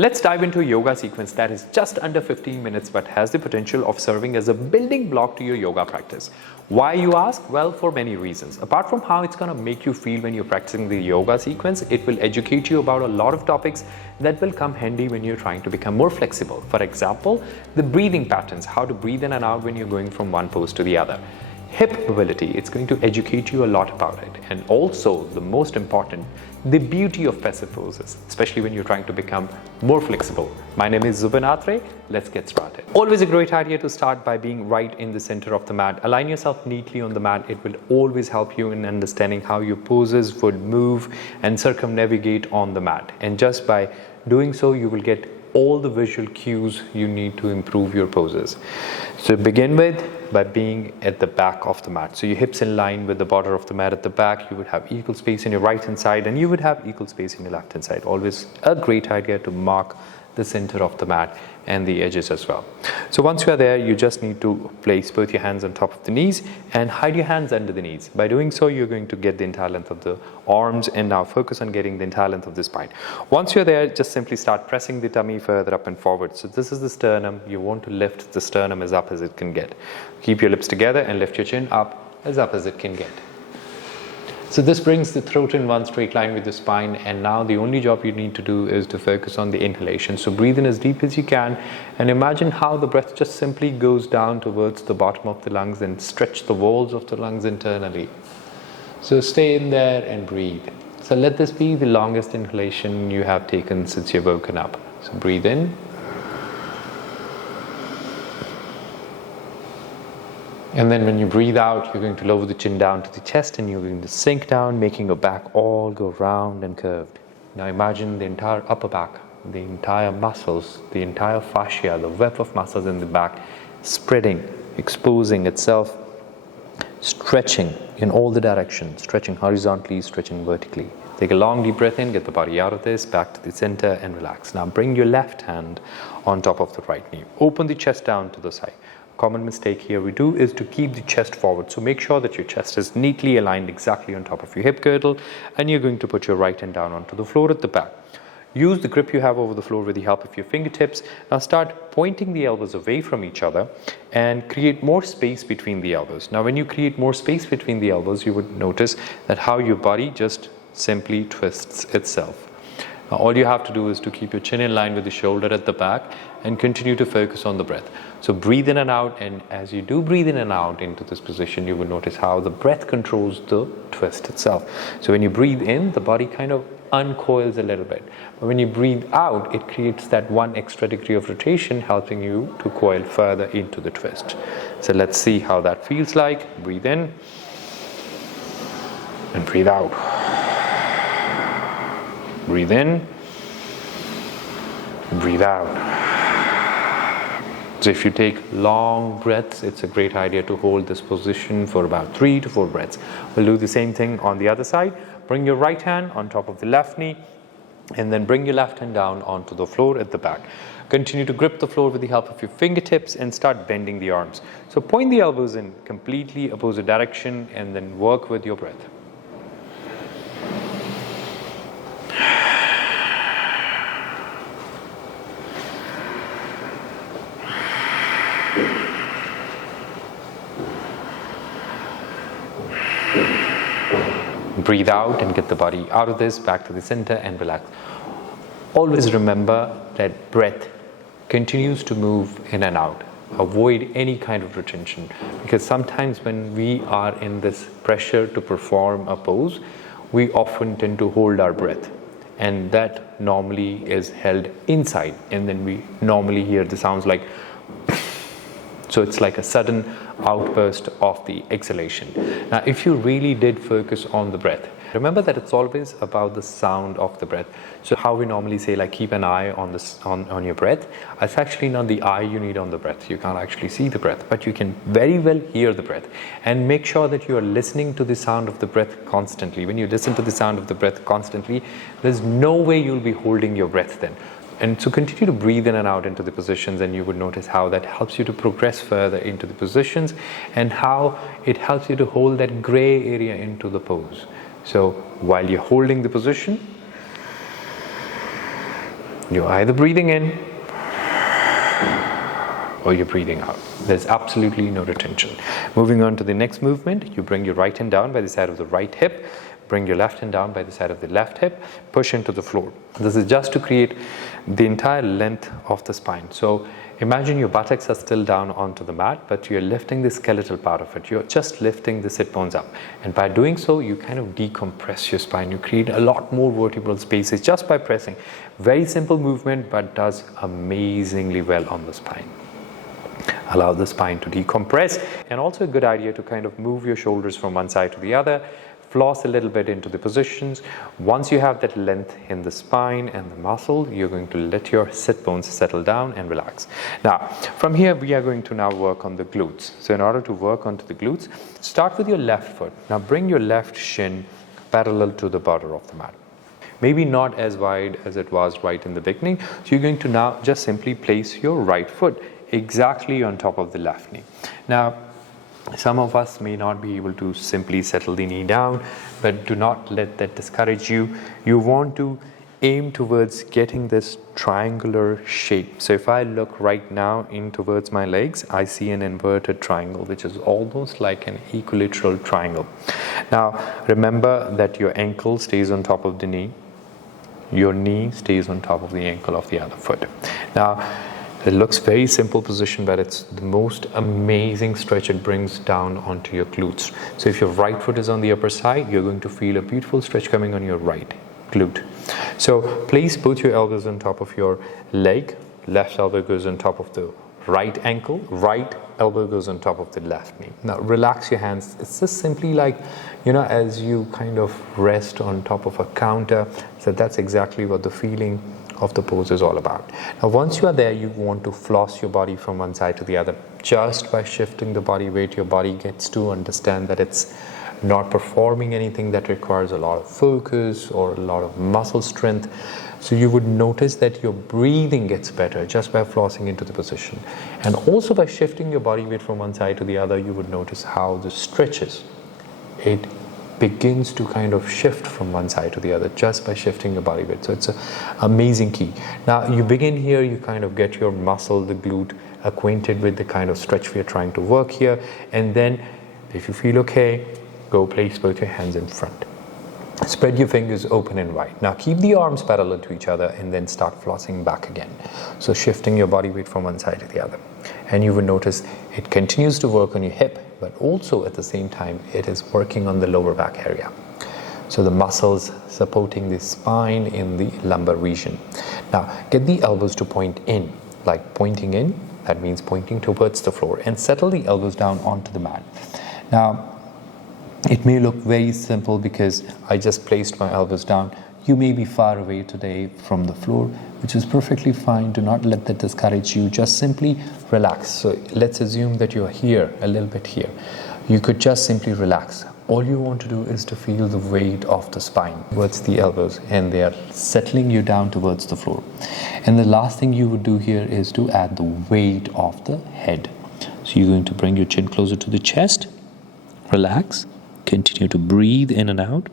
let's dive into a yoga sequence that is just under 15 minutes but has the potential of serving as a building block to your yoga practice. Why, you ask? Well, for many reasons. Apart from how it's going to make you feel when you're practicing the yoga sequence, it will educate you about a lot of topics that will come handy when you're trying to become more flexible. For example, the breathing patterns, how to breathe in and out when you're going from one pose to the other. Hip mobility, it's going to educate you a lot about it. And also, the most important, the beauty of passive poses, especially when you're trying to become more flexible. My name is Zubin Atre. Let's get started. Always a great idea to start by being right in the center of the mat. Align yourself neatly on the mat. It will always help you in understanding how your poses would move and circumnavigate on the mat. And just by doing so, you will get all the visual cues you need to improve your poses. So begin with by being at the back of the mat. So your hips in line with the border of the mat at the back. You would have equal space in your right hand side and you would have equal space in your left hand side. Always a great idea to mark the center of the mat and the edges as well. So once you are there, you just need to place both your hands on top of the knees and hide your hands under the knees. By doing so, you're going to get the entire length of the arms, and now focus on getting the entire length of the spine. Once you're there, just simply start pressing the tummy further up and forward. So this is the sternum. You want to lift the sternum as up as it can get. Keep your lips together and lift your chin up as it can get. So this brings the throat in one straight line with the spine, and now the only job you need to do is to focus on the inhalation. So breathe in as deep as you can and imagine how the breath just simply goes down towards the bottom of the lungs and stretch the walls of the lungs internally. So stay in there and breathe. So let this be the longest inhalation you have taken since you've woken up. So breathe in. And then when you breathe out, you're going to lower the chin down to the chest and you're going to sink down, making your back all go round and curved. Now imagine the entire upper back, the entire muscles, the entire fascia, the web of muscles in the back spreading, exposing itself, stretching in all the directions, stretching horizontally, stretching vertically. Take a long deep breath in, get the body out of this, back to the center and relax. Now bring your left hand on top of the right knee. Open the chest down to the side. Common mistake here we do is to keep the chest forward. So make sure that your chest is neatly aligned exactly on top of your hip girdle, and you're going to put your right hand down onto the floor at the back. Use the grip you have over the floor with the help of your fingertips. Now start pointing the elbows away from each other and create more space between the elbows. Now when you create more space between the elbows, you would notice that how your body just simply twists itself. Now all you have to do is to keep your chin in line with the shoulder at the back and continue to focus on the breath. So breathe in and out, and as you do breathe in and out into this position, you will notice how the breath controls the twist itself. So when you breathe in, the body kind of uncoils a little bit. But when you breathe out, it creates that one extra degree of rotation, helping you to coil further into the twist. So let's see how that feels like. Breathe in and breathe out. Breathe in, breathe out. So if you take long breaths, it's a great idea to hold this position for about 3 to 4 breaths. We'll do the same thing on the other side. Bring your right hand on top of the left knee and then bring your left hand down onto the floor at the back. Continue to grip the floor with the help of your fingertips and start bending the arms. So point the elbows in completely opposite direction and then work with your breath. Breathe out and get the body out of this, back to the center and relax. Always remember that breath continues to move in and out. Avoid any kind of retention, because sometimes when we are in this pressure to perform a pose, we often tend to hold our breath, and that normally is held inside, and then we normally hear the sounds like so it's like a sudden outburst of the exhalation. Now, if you really did focus on the breath, remember that it's always about the sound of the breath. So how we normally say, like, keep an eye on this on your breath, it's actually not the eye you need on the breath. You can't actually see the breath, but you can very well hear the breath. And make sure that you are listening to the sound of the breath constantly. When you listen to the sound of the breath constantly, there's no way you'll be holding your breath then. And so continue to breathe in and out into the positions, and you would notice how that helps you to progress further into the positions and how it helps you to hold that gray area into the pose. So while you're holding the position, You're either breathing in or you're breathing out. There's absolutely no retention. Moving on to the next movement, you bring your right hand down by the side of the right hip, bring your left hand down by the side of the left hip, push into the floor. This is just to create the entire length of the spine. So imagine your buttocks are still down onto the mat, but you're lifting the skeletal part of it. You're just lifting the sit bones up. And by doing so, you kind of decompress your spine. You create a lot more vertebral spaces just by pressing. Very simple movement, but does amazingly well on the spine. Allow the spine to decompress, and also a good idea to kind of move your shoulders from one side to the other, floss a little bit into the positions. Once you have that length in the spine and the muscle, you're going to let your sit bones settle down and relax. Now, from here, we are going to now work on the glutes. So in order to work onto the glutes, start with your left foot. Now bring your left shin parallel to the border of the mat. Maybe not as wide as it was right in the beginning. So you're going to now just simply place your right foot exactly on top of the left knee. Now, some of us may not be able to simply settle the knee down, but do not let that discourage you. You want to aim towards getting this triangular shape. So if I look right now in towards my legs, I see an inverted triangle, which is almost like an equilateral triangle. Now, remember that your ankle stays on top of the knee. Your knee stays on top of the ankle of the other foot. Now, it looks very simple position, but it's the most amazing stretch it brings down onto your glutes. So if your right foot is on the upper side, you're going to feel a beautiful stretch coming on your right glute. So place both your elbows on top of your leg. Left elbow goes on top of the right ankle. Right elbow goes on top of the left knee. Now relax your hands. It's just simply like, as you kind of rest on top of a counter. So that's exactly what the feeling of the pose is all about. Now once you are there, you want to floss your body from one side to the other. Just by shifting the body weight, your body gets to understand that it's not performing anything that requires a lot of focus or a lot of muscle strength. So you would notice that your breathing gets better just by flossing into the position. And also by shifting your body weight from one side to the other, you would notice how the stretches, it begins to kind of shift from one side to the other just by shifting your body weight. So it's an amazing key. Now you begin here, you kind of get your muscle, the glute, acquainted with the kind of stretch we are trying to work here. And then if you feel okay, go place both your hands in front. Spread your fingers open and wide. Now keep the arms parallel to each other and then start flossing back again. So shifting your body weight from one side to the other. And you will notice it continues to work on your hip, but also at the same time it is working on the lower back area. So the muscles supporting the spine in the lumbar region. Now get the elbows to point in, like pointing in, that means pointing towards the floor, and settle the elbows down onto the mat. Now it may look very simple because I just placed my elbows down. You may be far away today from the floor, which is perfectly fine. Do not let that discourage you. Just simply relax. So let's assume that you're here, a little bit here. You could just simply relax. All you want to do is to feel the weight of the spine towards the elbows, and they are settling you down towards the floor. And the last thing you would do here is to add the weight of the head. So you're going to bring your chin closer to the chest, relax. Continue to breathe in and out.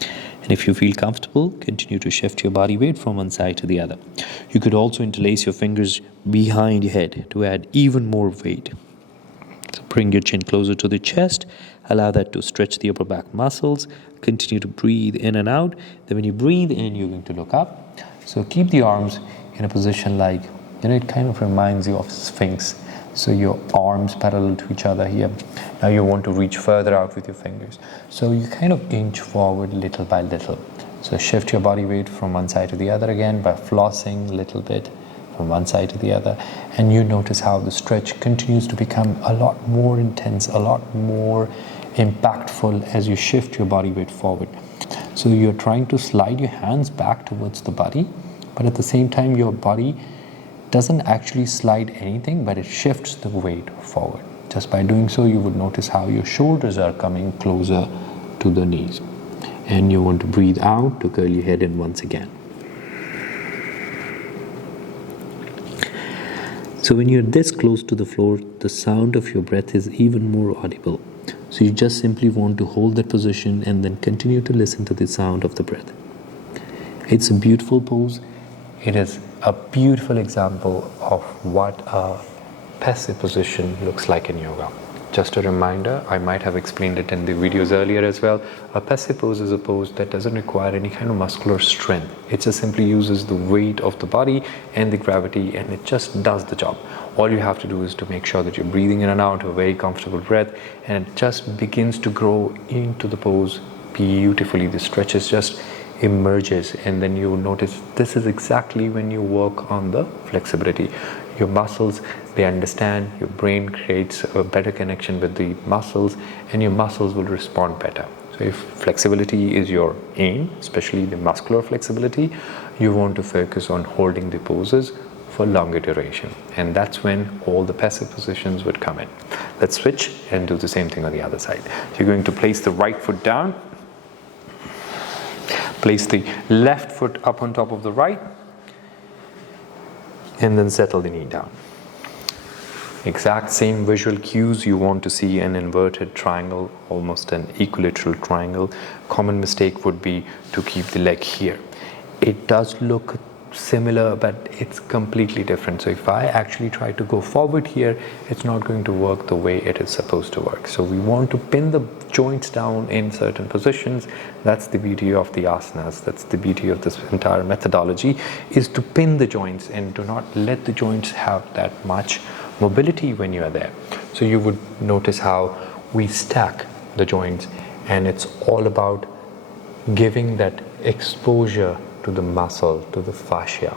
And if you feel comfortable, continue to shift your body weight from one side to the other. You could also interlace your fingers behind your head to add even more weight. So bring your chin closer to the chest. Allow that to stretch the upper back muscles. Continue to breathe in and out. Then when you breathe in, you're going to look up. So keep the arms in a position like, it kind of reminds you of Sphinx. So your arms parallel to each other here. Now you want to reach further out with your fingers. So you kind of inch forward little by little. So shift your body weight from one side to the other again by flossing a little bit from one side to the other. And you notice how the stretch continues to become a lot more intense, a lot more impactful as you shift your body weight forward. So you're trying to slide your hands back towards the body, but at the same time your body doesn't actually slide anything, but it shifts the weight forward. Just by doing so, you would notice how your shoulders are coming closer to the knees. And you want to breathe out to curl your head in once again. So when you're this close to the floor, the sound of your breath is even more audible. So you just simply want to hold that position and then continue to listen to the sound of the breath. It's a beautiful pose. it is a beautiful example of what a passive position looks like in yoga. Just a reminder, I might have explained it in the videos earlier as well. A passive pose is a pose that doesn't require any kind of muscular strength. It just simply uses the weight of the body and the gravity, and it just does the job. All you have to do is to make sure that you're breathing in and out, a very comfortable breath, and it just begins to grow into the pose beautifully. The stretches just emerges, and then you will notice this is exactly when you work on the flexibility. Your muscles, they understand, your brain creates a better connection with the muscles, and your muscles will respond better. So if flexibility is your aim, especially the muscular flexibility, you want to focus on holding the poses for longer duration, and that's when all the passive positions would come in. Let's switch and do the same thing on the other side. So you're going to place the right foot down, place the left foot up on top of the right, and then settle the knee down. Exact same visual cues. You want to see an inverted triangle, almost an equilateral triangle. Common mistake would be to keep the leg here. It does look similar, but it's completely different. So if I actually try to go forward here, it's not going to work the way it is supposed to work. So we want to pin the joints down in certain positions. That's the beauty of the asanas. That's the beauty of this entire methodology, is to pin the joints and do not let the joints have that much mobility when you are there. So you would notice how we stack the joints, and it's all about giving that exposure to the muscle, to the fascia,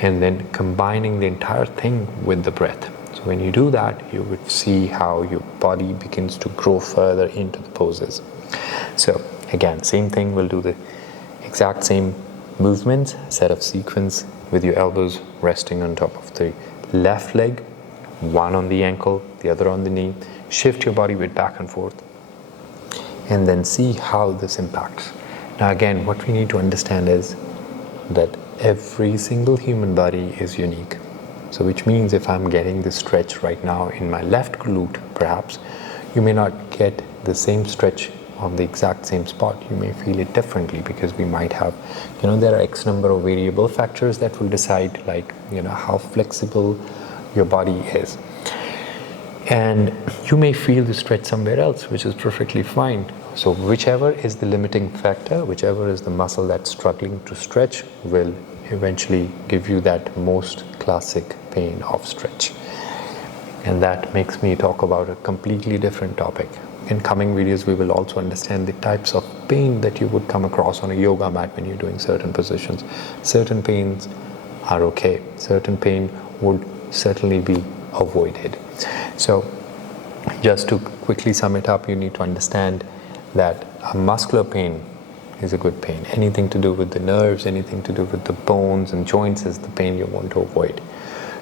and then combining the entire thing with the breath. So when you do that, you would see how your body begins to grow further into the poses. So again, same thing, we'll do the exact same movements, set of sequence with your elbows resting on top of the left leg, one on the ankle, the other on the knee. Shift your body weight back and forth, and then see how this impacts. Now again, what we need to understand is that every single human body is unique. So which means if I'm getting this stretch right now in my left glute, perhaps, you may not get the same stretch on the exact same spot. You may feel it differently, because we might have, there are X number of variable factors that will decide, like, how flexible your body is. And you may feel the stretch somewhere else, which is perfectly fine. So whichever is the limiting factor, whichever is the muscle that's struggling to stretch, will eventually give you that most classic pain of stretch. And that makes me talk about a completely different topic. In coming videos, we will also understand the types of pain that you would come across on a yoga mat when you're doing certain positions. Certain pains are okay. Certain pain would certainly be avoided. So just to quickly sum it up, you need to understand that a muscular pain is a good pain. Anything to do with the nerves, anything to do with the bones and joints is the pain you want to avoid.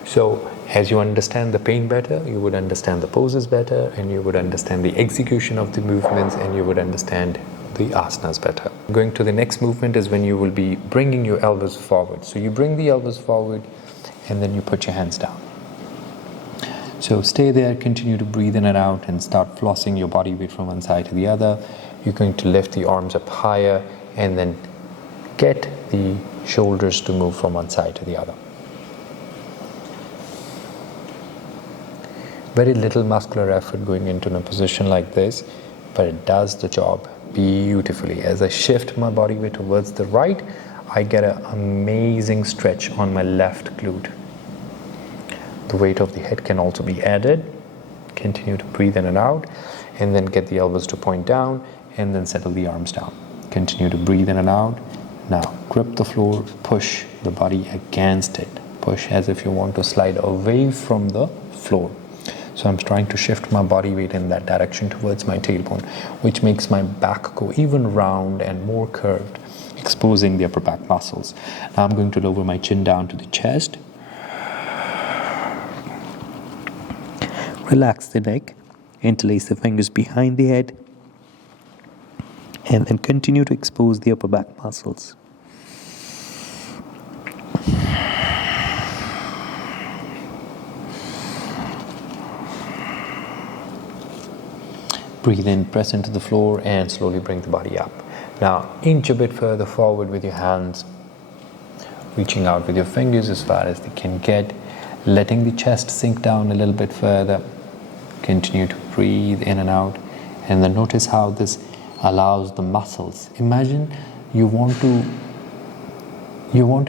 So as you understand the pain better, you would understand the poses better, and you would understand the execution of the movements, and you would understand the asanas better. Going to the next movement is when you will be bringing your elbows forward. So you bring the elbows forward, and then you put your hands down. So stay there, continue to breathe in and out, and start flossing your body weight from one side to the other. You're going to lift the arms up higher, and then get the shoulders to move from one side to the other. Very little muscular effort going into a position like this, but it does the job beautifully. As I shift my body weight towards the right, I get an amazing stretch on my left glute. The weight of the head can also be added. Continue to breathe in and out, and then get the elbows to point down, and then settle the arms down. Continue to breathe in and out. Now grip the floor, push the body against it. Push as if you want to slide away from the floor. So I'm trying to shift my body weight in that direction towards my tailbone, which makes my back go even round and more curved, exposing the upper back muscles. Now I'm going to lower my chin down to the chest. Relax the neck, interlace the fingers behind the head, and then continue to expose the upper back muscles. Breathe in, press into the floor, and slowly bring the body up. Now inch a bit further forward with your hands. reaching out with your fingers as far as they can get, letting the chest sink down a little bit further. Continue to breathe in and out, and then notice how this allows the muscles. Imagine you want to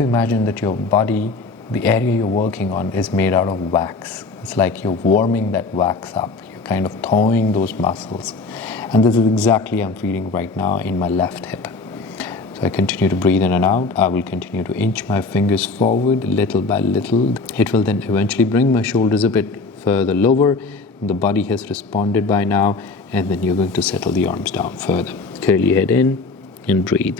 imagine that your body, the area you're working on, is made out of wax. It's like you're warming that wax up. You're kind of thawing those muscles. And this is exactly I'm feeling right now in my left hip. So I continue to breathe in and out. I will continue to inch my fingers forward little by little. It will then eventually bring my shoulders a bit further lower. The body has responded by now, and then you're going to settle the arms down further. Curl your head in and breathe.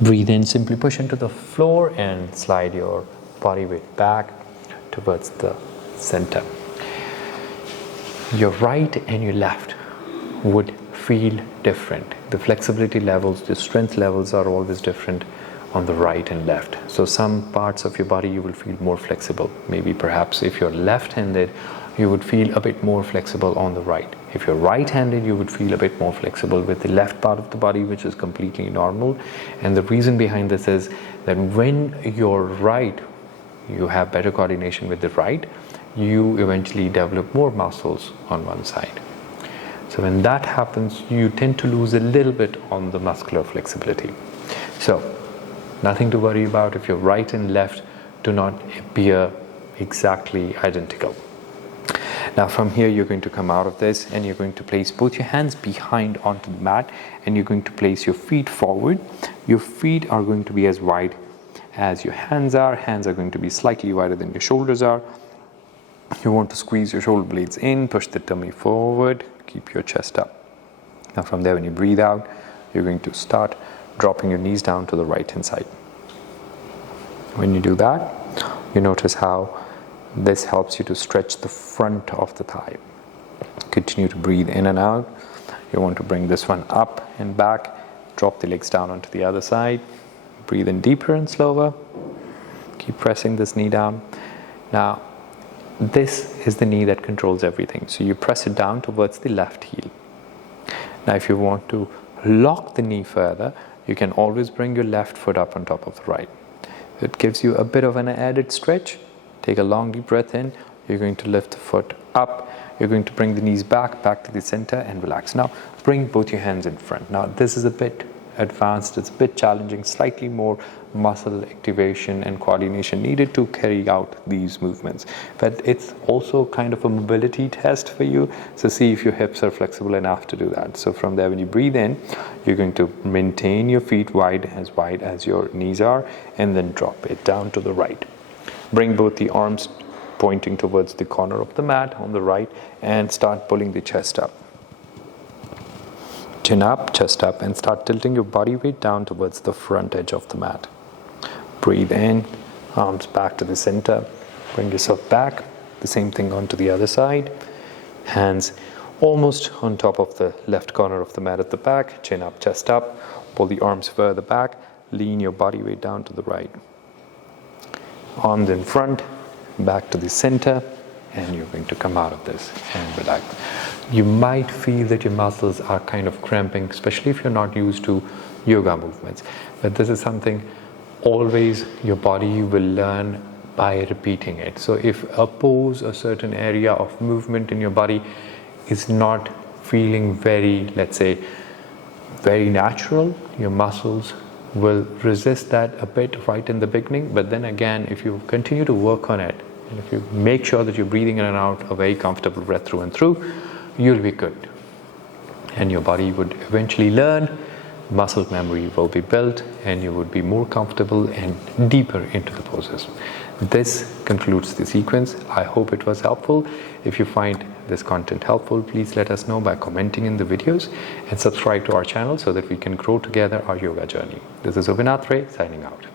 Breathe in, simply push into the floor and slide your body weight back towards the center. Your right and your left would feel different. The flexibility levels, the strength levels are always different on the right and left. So some parts of your body you will feel more flexible. Maybe perhaps if you're left-handed, you would feel a bit more flexible on the right. If you're right-handed, you would feel a bit more flexible with the left part of the body, which is completely normal. And the reason behind this is that when you're right, you have better coordination with the right, you eventually develop more muscles on one side. So when that happens, you tend to lose a little bit on the muscular flexibility. So nothing to worry about if your right and left do not appear exactly identical. Now from here you're going to come out of this and you're going to place both your hands behind onto the mat, and you're going to place your feet forward. Your feet are going to be as wide as your hands are. Hands are going to be slightly wider than your shoulders are. You want to squeeze your shoulder blades in, push the tummy forward, keep your chest up. Now from there, when you breathe out, you're going to start dropping your knees down to the right hand side. When you do that, you notice how this helps you to stretch the front of the thigh. Continue to breathe in and out. You want to bring this one up and back, drop the legs down onto the other side. Breathe in deeper and slower. Keep pressing this knee down. Now, this is the knee that controls everything. So you press it down towards the left heel. Now, if you want to lock the knee further, you can always bring your left foot up on top of the right. It gives you a bit of an added stretch. Take a long deep breath in. You're going to lift the foot up. You're going to bring the knees back to the center and relax. Now, bring both your hands in front. Now, this is a bit advanced. It's a bit challenging, slightly more muscle activation and coordination needed to carry out these movements. But it's also kind of a mobility test for you. So see if your hips are flexible enough to do that. So from there, when you breathe in, you're going to maintain your feet wide as your knees are, and then drop it down to the right. Bring both the arms pointing towards the corner of the mat on the right and start pulling the chest up. Chin up, chest up, and start tilting your body weight down towards the front edge of the mat. Breathe in, arms back to the center. Bring yourself back. The same thing onto the other side. Hands almost on top of the left corner of the mat at the back. Chin up, chest up. Pull the arms further back. Lean your body weight down to the right. Arms in front, back to the center, and you're going to come out of this and relax. You might feel that your muscles are kind of cramping, especially if you're not used to yoga movements. But this is something always your body will learn by repeating it. So if a pose, a certain area of movement in your body is not feeling very, let's say, very natural, your muscles will resist that a bit right in the beginning. But then again, if you continue to work on it, and if you make sure that you're breathing in and out a very comfortable breath through and through, you'll be good. And your body would eventually learn, muscle memory will be built, and you would be more comfortable and deeper into the poses. This concludes the sequence. I hope it was helpful. If you find this content helpful, please let us know by commenting in the videos and subscribe to our channel so that we can grow together our yoga journey. This is Obinath Ray signing out.